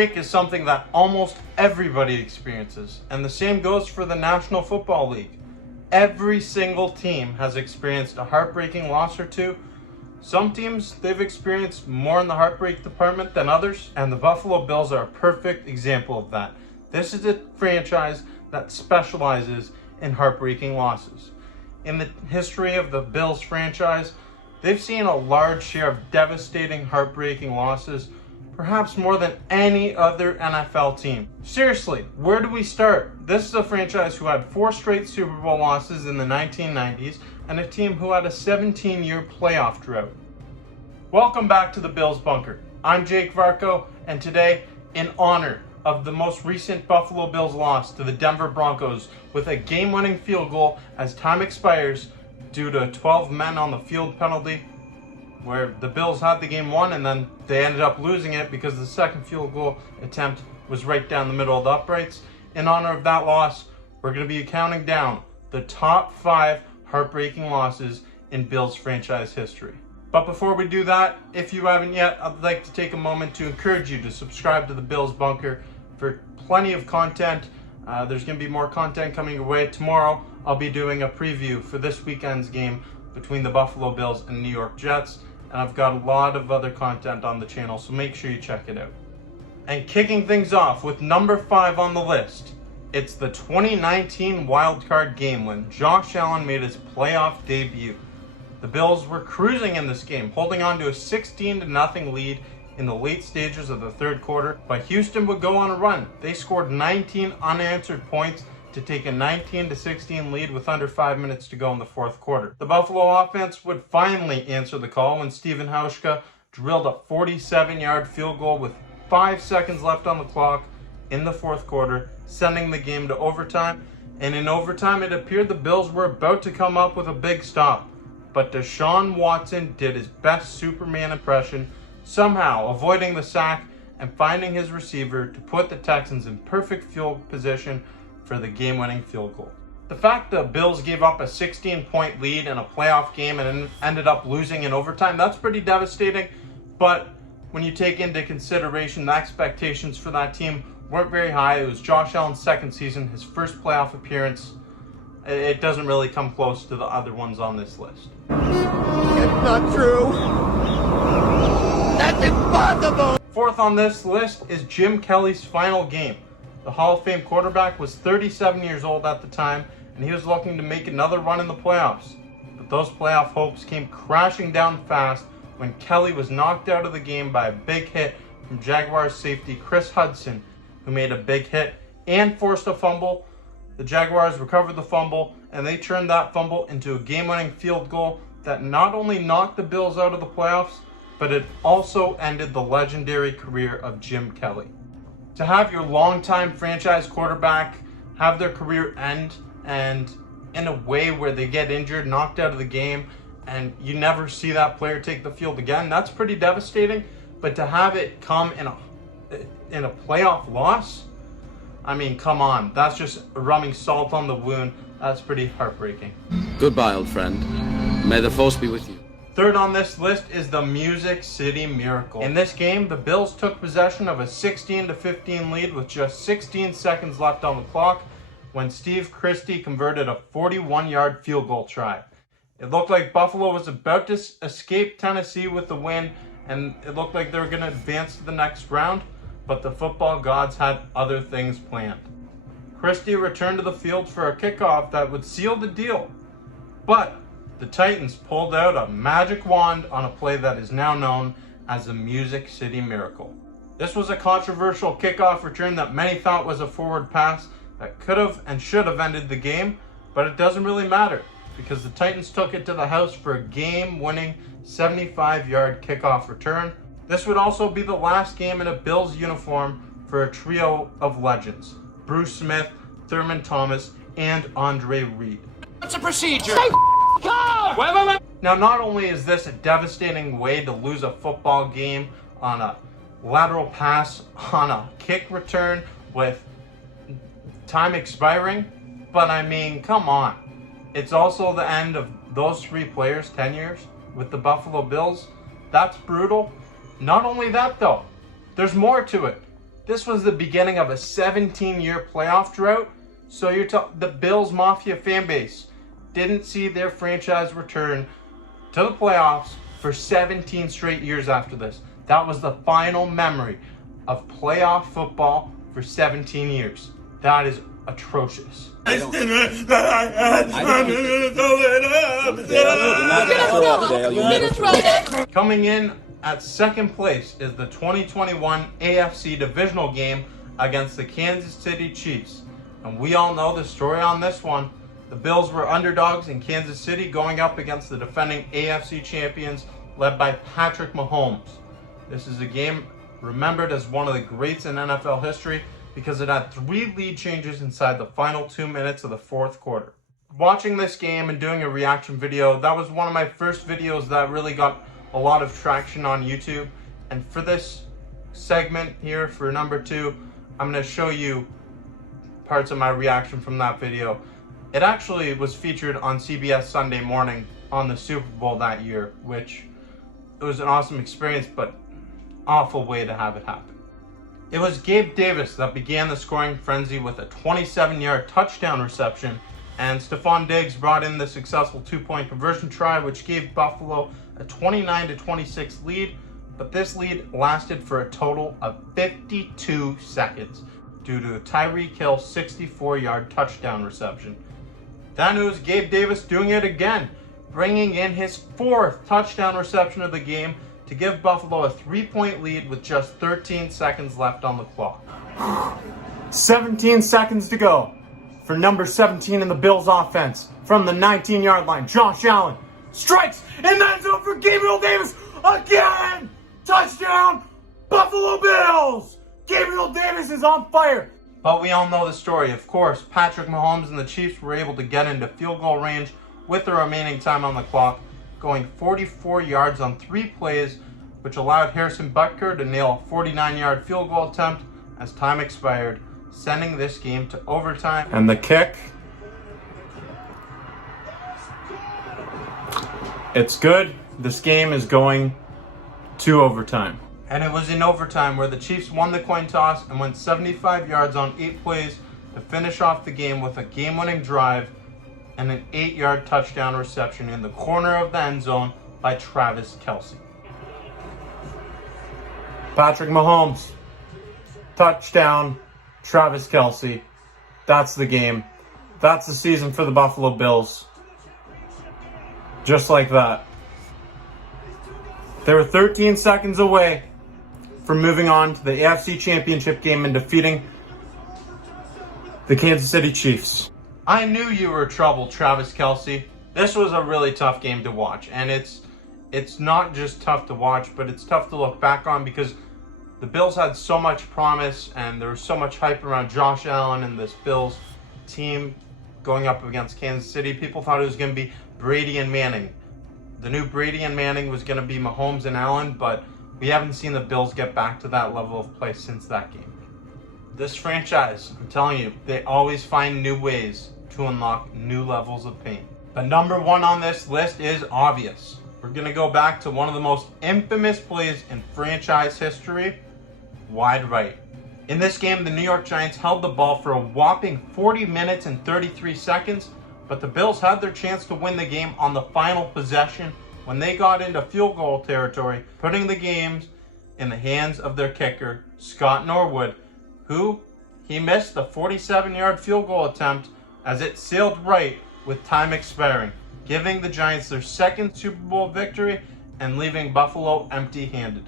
Heartbreak is something that almost everybody experiences, and the same goes for the National Football League. Every single team has experienced a heartbreaking loss or two. Some teams, they've experienced more in the heartbreak department than others, and the Buffalo Bills are a perfect example of that. This is a franchise that specializes in heartbreaking losses. In the history of the Bills franchise, they've seen a large share of devastating, heartbreaking losses, perhaps more than any other NFL team. Seriously, where do we start? This is a franchise who had 4 straight Super Bowl losses in the 1990s and a team who had a 17-year playoff drought. Welcome back to the Bills Bunker. I'm Jake Varco, and today, in honor of the most recent Buffalo Bills loss to the Denver Broncos with a game-winning field goal as time expires due to a 12 men on the field penalty, where the Bills had the game won and then they ended up losing it because the second field goal attempt was right down the middle of the uprights. In honor of that loss, we're going to be counting down the top 5 heartbreaking losses in Bills franchise history. But before we do that, if you haven't yet, I'd like to take a moment to encourage you to subscribe to the Bills Bunker for plenty of content. There's going to be more content coming your way. Tomorrow, I'll be doing a preview for this weekend's game between the Buffalo Bills and New York Jets. And I've got a lot of other content on the channel, so make sure you check it out. And kicking things off with number 5 on the list, it's the 2019 wildcard game when Josh Allen made his playoff debut. The Bills were cruising in this game, holding on to a 16-0 lead in the late stages of the third quarter, but Houston would go on a run. They scored 19 unanswered points to take a 19-16 lead with under 5 minutes to go in the fourth quarter. The Buffalo offense would finally answer the call when Stephen Hauschka drilled a 47-yard field goal with 5 seconds left on the clock in the fourth quarter, sending the game to overtime. And in overtime, it appeared the Bills were about to come up with a big stop. But Deshaun Watson did his best Superman impression, somehow avoiding the sack and finding his receiver to put the Texans in perfect field position for the game-winning field goal. The fact the Bills gave up a 16-point lead in a playoff game and ended up losing in overtime, that's pretty devastating. But when you take into consideration the expectations for that team weren't very high. It was Josh Allen's second season, his first playoff appearance. It doesn't really come close to the other ones on this list. It's not true. That's impossible. Fourth on this list is Jim Kelly's final game. The Hall of Fame quarterback was 37 years old at the time, and he was looking to make another run in the playoffs. But those playoff hopes came crashing down fast when Kelly was knocked out of the game by a big hit from Jaguars safety Chris Hudson, who made a big hit and forced a fumble. The Jaguars recovered the fumble, and they turned that fumble into a game-winning field goal that not only knocked the Bills out of the playoffs, but it also ended the legendary career of Jim Kelly. To have your longtime franchise quarterback have their career end, and in a way where they get injured, knocked out of the game, and you never see that player take the field again, that's pretty devastating. But to have it come in a playoff loss, I mean, come on. That's just rubbing salt on the wound. That's pretty heartbreaking. Goodbye, old friend. May the force be with you. Third on this list is the Music City Miracle. In this game, the Bills took possession of a 16-15 lead with just 16 seconds left on the clock when Steve Christie converted a 41-yard field goal try. It looked like Buffalo was about to escape Tennessee with the win, and it looked like they were going to advance to the next round, but the football gods had other things planned. Christie returned to the field for a kickoff that would seal the deal, but the Titans pulled out a magic wand on a play that is now known as the Music City Miracle. This was a controversial kickoff return that many thought was a forward pass that could have and should have ended the game, but it doesn't really matter because the Titans took it to the house for a game-winning 75-yard kickoff return. This would also be the last game in a Bills uniform for a trio of legends: Bruce Smith, Thurman Thomas, and Andre Reed. What's the procedure? Wait. Now, not only is this a devastating way to lose a football game on a lateral pass on a kick return with time expiring, but I mean, come on. It's also the end of those 3 players' tenures with the Buffalo Bills. That's brutal. Not only that, though, there's more to it. This was the beginning of a 17-year playoff drought, so the Bills Mafia fan base didn't see their franchise return to the playoffs for 17 straight years after this. That was the final memory of playoff football for 17 years. That is atrocious. Coming in at second place is the 2021 AFC divisional game against the Kansas City Chiefs. And we all know the story on this one. The Bills were underdogs in Kansas City going up against the defending AFC champions led by Patrick Mahomes. This is a game remembered as one of the greats in NFL history because it had 3 lead changes inside the final 2 minutes of the fourth quarter. Watching this game and doing a reaction video, that was one of my first videos that really got a lot of traction on YouTube. And for this segment here, for number 2, I'm going to show you parts of my reaction from that video. It actually was featured on CBS Sunday Morning on the Super Bowl that year, which it was an awesome experience, but awful way to have it happen. It was Gabe Davis that began the scoring frenzy with a 27-yard touchdown reception, and Stephon Diggs brought in the successful 2-point conversion try, which gave Buffalo a 29-26 lead, but this lead lasted for a total of 52 seconds due to a Tyreek Hill 64-yard touchdown reception. Then it was Gabe Davis doing it again, bringing in his 4th touchdown reception of the game to give Buffalo a 3-point lead with just 13 seconds left on the clock. 17 seconds to go for number 17 in the Bills offense. From the 19-yard line, Josh Allen strikes in the end zone for Gabriel Davis again! Touchdown, Buffalo Bills! Gabriel Davis is on fire. But we all know the story. Of course, Patrick Mahomes and the Chiefs were able to get into field goal range with the remaining time on the clock, going 44 yards on 3 plays, which allowed Harrison Butker to nail a 49-yard field goal attempt as time expired, sending this game to overtime. And the kick. It's good. This game is going to overtime. And it was in overtime where the Chiefs won the coin toss and went 75 yards on 8 plays to finish off the game with a game-winning drive and an 8-yard touchdown reception in the corner of the end zone by Travis Kelce. Patrick Mahomes, touchdown, Travis Kelce. That's the game. That's the season for the Buffalo Bills. Just like that. They were 13 seconds away from moving on to the AFC Championship game and defeating the Kansas City Chiefs. I knew you were trouble, Travis Kelce. This was a really tough game to watch, and it's not just tough to watch, but it's tough to look back on because the Bills had so much promise and there was so much hype around Josh Allen and this Bills team going up against Kansas City. People thought it was going to be Brady and Manning. The new Brady and Manning was going to be Mahomes and Allen, but we haven't seen the Bills get back to that level of play since that game. This franchise, I'm telling you, they always find new ways to unlock new levels of pain. But number 1 on this list is obvious. We're going to go back to one of the most infamous plays in franchise history, wide right. In this game, the New York Giants held the ball for a whopping 40 minutes and 33 seconds, but the Bills had their chance to win the game on the final possession when they got into field goal territory, putting the games in the hands of their kicker, Scott Norwood, who he missed the 47-yard field goal attempt as it sailed right with time expiring, giving the Giants their 2nd Super Bowl victory and leaving Buffalo empty-handed.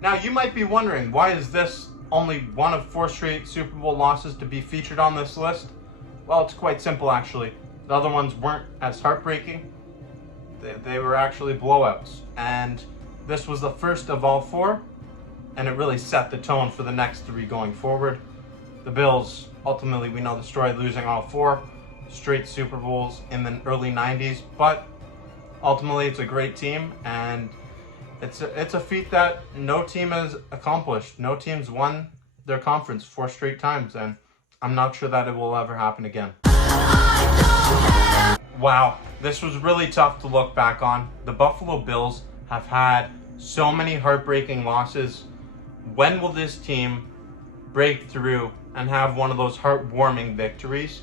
Now, you might be wondering, why is this only one of 4 straight Super Bowl losses to be featured on this list? Well, it's quite simple, actually. The other ones weren't as heartbreaking. They were actually blowouts. And this was the first of all 4, and it really set the tone for the next 3 going forward. The Bills, ultimately, we know the story, losing all 4 straight Super Bowls in the early 90s, but ultimately it's a great team, and it's a feat that no team has accomplished. No team's won their conference 4 straight times, and I'm not sure that it will ever happen again. Wow, this was really tough to look back on. The Buffalo Bills have had so many heartbreaking losses. When will this team break through and have one of those heartwarming victories?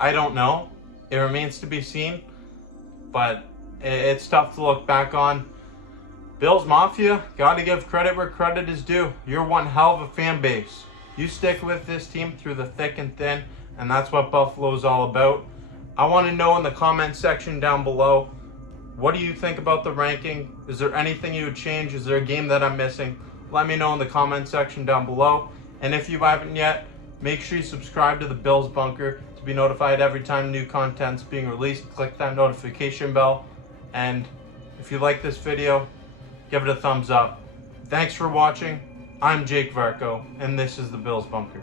I don't know. It remains to be seen, but it's tough to look back on. Bills Mafia, gotta give credit where credit is due. You're one hell of a fan base. You stick with this team through the thick and thin, and that's what Buffalo's all about. I want to know in the comment section down below, what do you think about the ranking? Is there anything you would change? Is there a game that I'm missing? Let me know in the comment section down below. And if you haven't yet, make sure you subscribe to the Bills Bunker to be notified every time new content's being released. Click that notification bell. And if you like this video, give it a thumbs up. Thanks for watching. I'm Jake Varco, and this is the Bills Bunker.